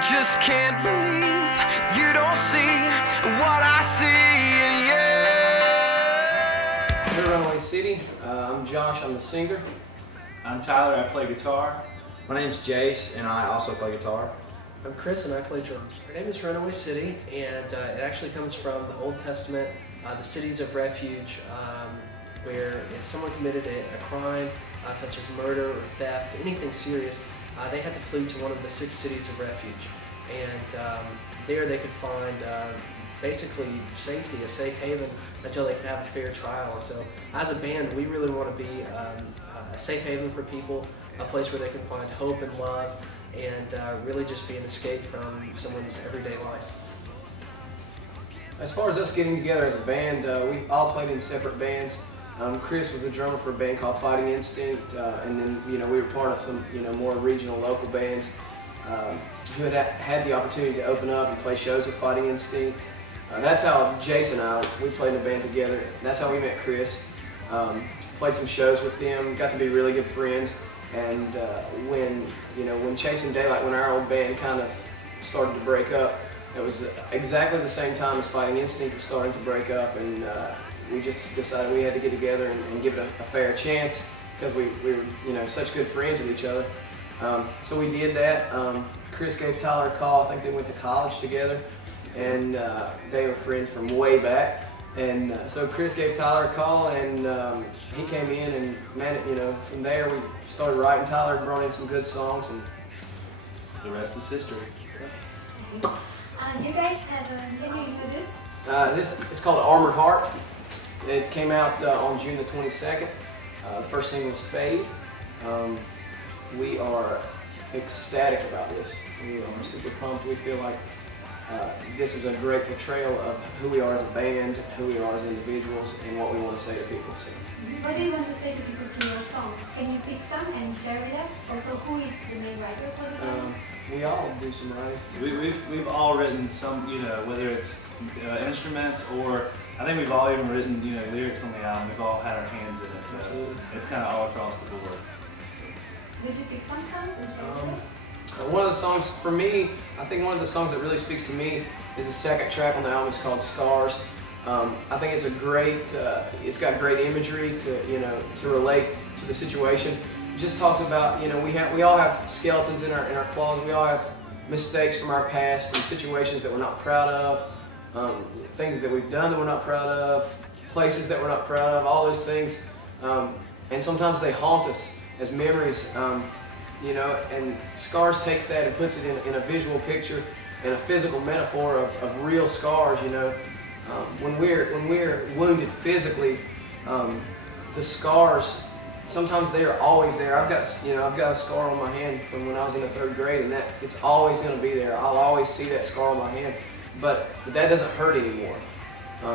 just can't believe you don't see what I see in you. We're Runaway City. I'm Josh, I'm the singer. I'm Tyler, I play guitar. My name's Jace, and I also play guitar. I'm Chris, and I play drums. Our name is Runaway City, and it actually comes from the Old Testament, the cities of refuge, where if someone committed a crime, such as murder or theft, anything serious, they had to flee to one of the 6 cities of refuge. And there they could find basically safety, a safe haven, until they could have a fair trial. And so as a band, we really want to be a safe haven for people, a place where they can find hope and love, and really just be an escape from someone's everyday life. As far as us getting together as a band, we all played in separate bands. Chris was the drummer for a band called Fighting Instinct, and then we were part of some more regional local bands who had the opportunity to open up and play shows with Fighting Instinct. That's how Jace and we played in a band together. That's how we met Chris. Played some shows with them, got to be really good friends. And when Chasing Daylight, when our old band kind of started to break up, it was exactly the same time as Fighting Instinct was starting to break up, and we just decided we had to get together and give it a fair chance, because we were such good friends with each other. So we did that. Chris gave Tyler a call. I think they went to college together, and they were friends from way back. And so Chris gave Tyler a call, and he came in, and man, from there we started writing. Tyler brought in some good songs, and the rest is history. You guys have, can you introduce? It's called Armored Heart. It came out on June the 22nd. The first single is Fade. We are ecstatic about this. We are super pumped. We feel like this is a great portrayal of who we are as a band, who we are as individuals, and what we want to say to people. So. What do you want to say to people through your songs? Can you pick some and share with us? Also, who is the main writer for the band? We all do some writing. We've all written some, whether it's instruments or I think we've all even written, lyrics on the album. We've all had our hands in it, so it's kind of all across the board. Did you pick some songs and share with us? One of the songs, for me, I think one of the songs that really speaks to me is the second track on the album. It's called Scars. I think it's a great, it's got great imagery to relate to the situation. It just talks about, we all have skeletons in our closet. We all have mistakes from our past and situations that we're not proud of, things that we've done that we're not proud of, places that we're not proud of, all those things. And sometimes they haunt us as memories. And Scars takes that and puts it in a visual picture and a physical metaphor of real scars. When we're wounded physically, the scars, sometimes they are always there. I've got a scar on my hand from when I was in the 3rd grade, and it's always going to be there. I'll always see that scar on my hand, but that doesn't hurt anymore.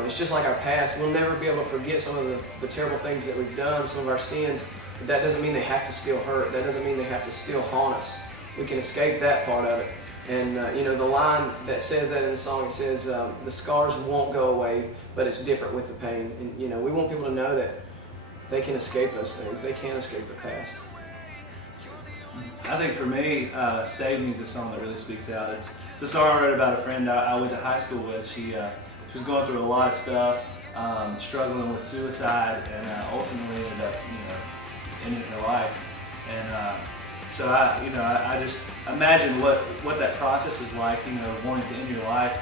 It's just like our past. We'll never be able to forget some of the terrible things that we've done, some of our sins. But that doesn't mean they have to still hurt. That doesn't mean they have to still haunt us. We can escape that part of it. And the line that says that in the song, it says, the scars won't go away, but it's different with the pain. And we want people to know that they can escape those things. They can escape the past. I think for me, Save Me is a song that really speaks out. It's a song I wrote about a friend I went to high school with. She was going through a lot of stuff, struggling with suicide, and ultimately ended up, ending her life. And so I just imagine what that process is like, wanting to end your life,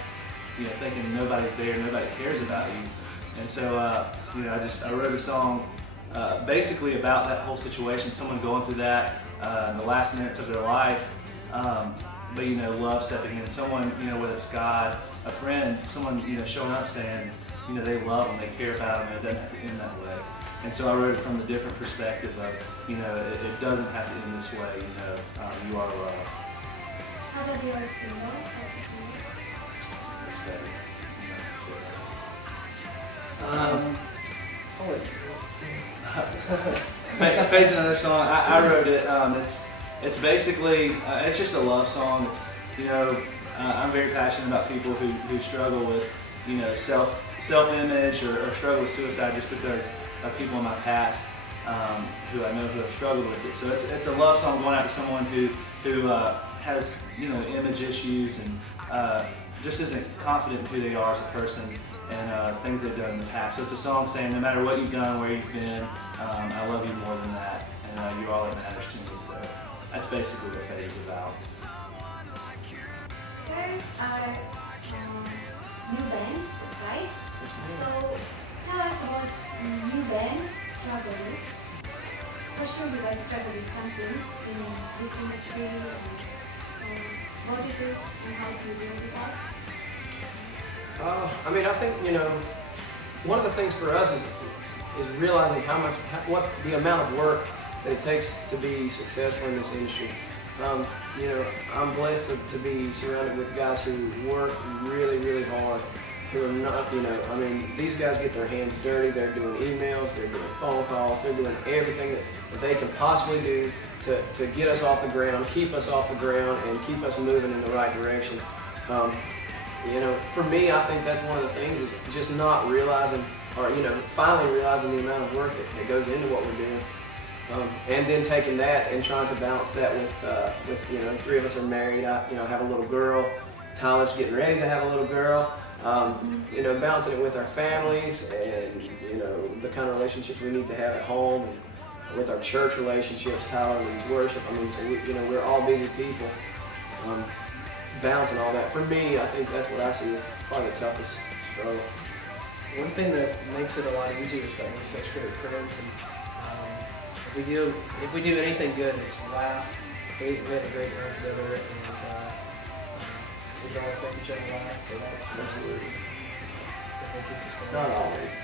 thinking nobody's there, nobody cares about you. And so I wrote a song basically about that whole situation, someone going through that in the last minutes of their life, but love stepping in, someone, whether it's God, a friend, someone showing up saying they love them, they care about them, and it doesn't have to end that way. And so I wrote it from the different perspective of, it doesn't have to end this way, you are loved. How about the other single? That's better. Fade's another song. I wrote it. It's basically, it's just a love song. It's, I'm very passionate about people who struggle with, self-image or struggle with suicide just because of people in my past who I know who have struggled with it. So it's a love song going out to someone who has image issues and just isn't confident in who they are as a person and things they've done in the past. So it's a song saying no matter what you've done, where you've been, I love you more than that, and you're all that matters to me. So that's basically what Fade is about. Girls are new band, right? So tell us about new band struggles. For sure you guys struggle with something in this industry. What is it and how do you deal with that? I mean, I think, one of the things for us is realizing what the amount of work that it takes to be successful in this industry. I'm blessed to be surrounded with guys who work really, really hard, who are not, I mean, these guys get their hands dirty, they're doing emails, they're doing phone calls, they're doing everything that they can possibly do to get us off the ground, keep us off the ground, and keep us moving in the right direction. For me, I think that's one of the things is just not realizing, or finally realizing the amount of work that goes into what we're doing. And then taking that and trying to balance that with three of us are married. I have a little girl. Tyler's getting ready to have a little girl. Balancing it with our families and the kind of relationships we need to have at home and with our church relationships. Tyler leads worship. I mean, so we're all busy people. Balancing all that, for me, I think that's what I see as probably the toughest struggle. One thing that makes it a lot easier is that we're such great friends, and if we do anything good, it's laugh. We had a great time together, and we can always make each other laugh. So that's Absolutely. definitely keeps us going. Not always.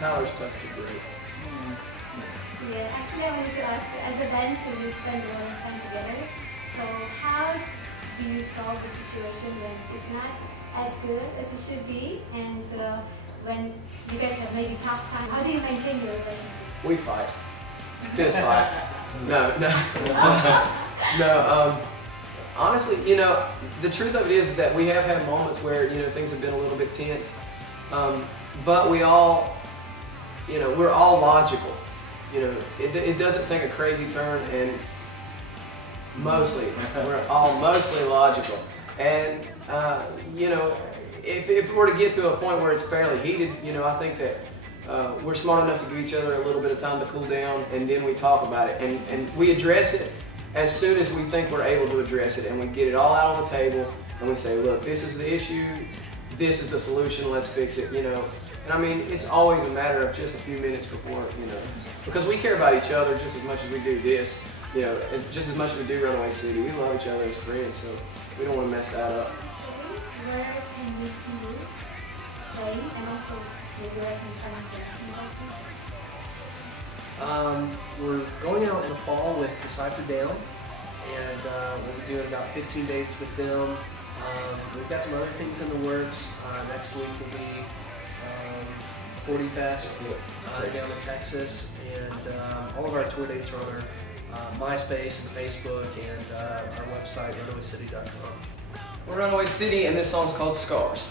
Tyler's tough to break. Yeah, actually I wanted to ask, as a band you spend a lot of time together, so how do you solve the situation when it's not as good as it should be, and when you guys have maybe tough time, how do you maintain your relationship? We fight. Fist fight. No. Honestly, the truth of it is that we have had moments where, things have been a little bit tense. But we all, we're all logical. It doesn't take a crazy turn, and we're all mostly logical. And, if we were to get to a point where it's fairly heated, I think that we're smart enough to give each other a little bit of time to cool down, and then we talk about it. And we address it as soon as we think we're able to address it, and we get it all out on the table, and we say, look, this is the issue, this is the solution, let's fix it, And I mean, it's always a matter of just a few minutes before, because we care about each other just as much as we do this, just as much as we do Runaway City. We love each other as friends, so we don't want to mess that up. Where can we see you playing, and also maybe where can find information about you? We're going out in the fall with Decipher Down, and we'll be doing about 15 dates with them. We've got some other things in the works. Next week will be 40 Fest down in Texas, and all of our tour dates are on our MySpace and Facebook and our website, runawaycity.com. We're Runaway City, and this song's called Scars.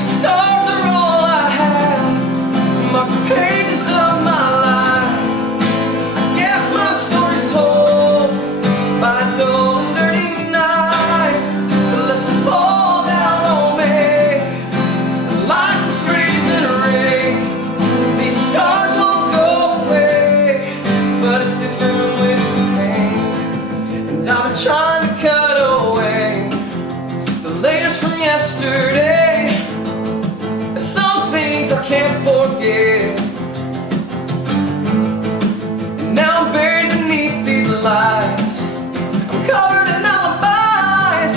Scars are all I have. yesterday. Some things I can't forget. And now I'm buried beneath these lies. I'm covered in alibis.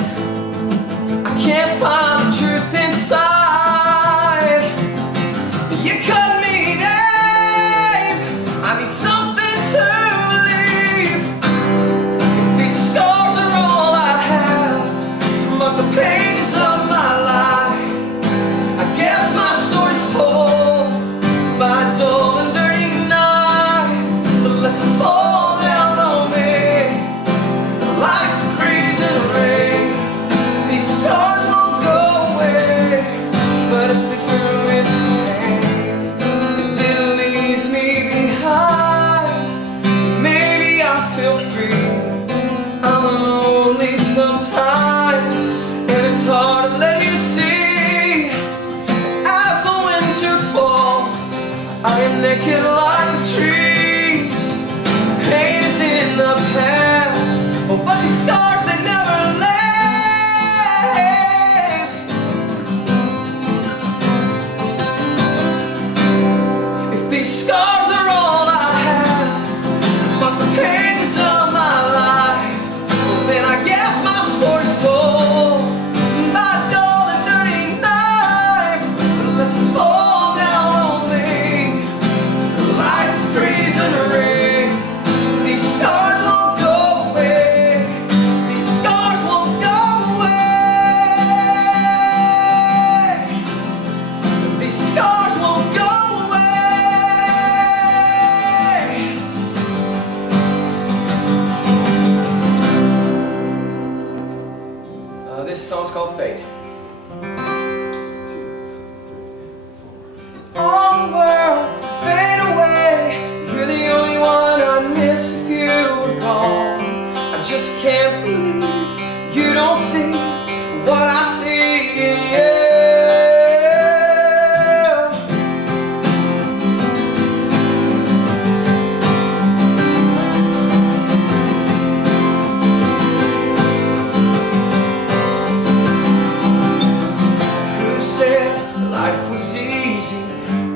I can't find the truth inside. You cut me, Dave. I need something to believe. If these scars are all I have to mark the pages of my life, I guess my story's told by a dull and dirty knife. The lessons fall down on me like the freezing rain. These scars won't go away, but it's different with pain. It leaves me behind. Maybe I feel free. I'm lonely sometimes, and it's hard to let you see. As the winter falls, I am naked like the trees. Pain is in the past, oh, but these scars, they never leave. If these scars are all I have to mark the pages of my life, well, then I guess my story's told by a dull and dirty knife. The lessons fall down on me like freezing rain. These scars won't go away. These scars won't go away. These scars won't go away. This song's called Fate. All the world fade away. You're the only one I miss if you were gone. I just can't believe you don't see what I see in you. Who said life was easy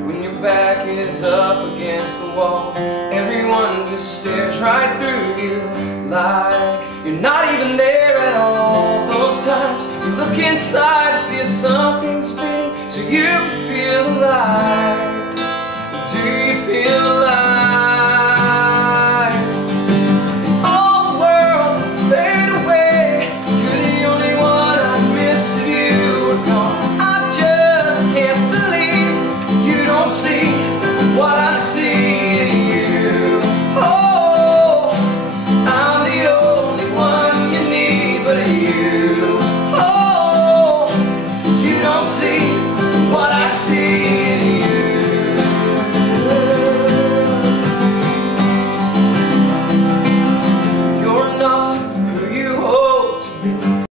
when your back is up against the wall? Everyone just stares right through you like you're not even there at all. Those times you look inside to see if something's beating so you can feel alive. Do you feel alive?